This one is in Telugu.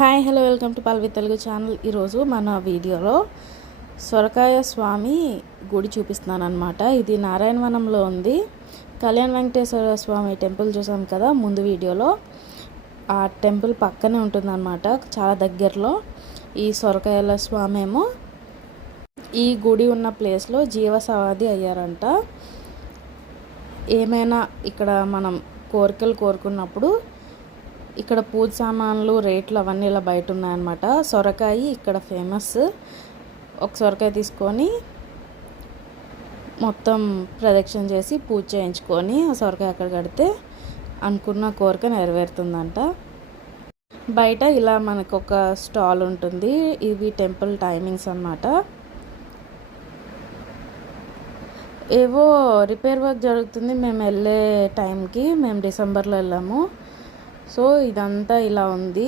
Hi hello welcome to Palvi Telugu channel. ఈరోజు మన వీడియోలో సొరకాయ స్వామి గుడి చూపిస్తున్నాను అనమాట. ఇది నారాయణవనంలో ఉంది. కళ్యాణ వెంకటేశ్వర స్వామి టెంపుల్ చూసాం కదా ముందు వీడియోలో, ఆ టెంపుల్ పక్కనే ఉంటుందన్నమాట, చాలా దగ్గరలో. ఈ సొరకాయల స్వామి ఏమో ఈ గుడి ఉన్న ప్లేస్లో జీవ సమాధి అయ్యారంట. ఏమైనా ఇక్కడ మనం కోరికలు కోరుకున్నప్పుడు ఇక్కడ పూజ సామాన్లు రేట్లు అవన్నీ ఇలా బయట ఉన్నాయన్నమాట. సొరకాయ ఇక్కడ ఫేమస్. ఒక సొరకాయ తీసుకొని మొత్తం ప్రదక్షిణ చేసి పూజ చేయించుకొని ఆ సొరకాయ అక్కడ కడితే అనుకున్న కోరిక నెరవేరుతుందంట. బయట ఇలా మనకు ఒక స్టాల్ ఉంటుంది. ఇవి టెంపుల్ టైమింగ్స్ అన్నమాట. ఏవో రిపేర్ వర్క్ జరుగుతుంది. మేము వెళ్ళే టైంకి మేము డిసెంబర్లో వెళ్ళాము. సో ఇదంతా ఇలా ఉంది.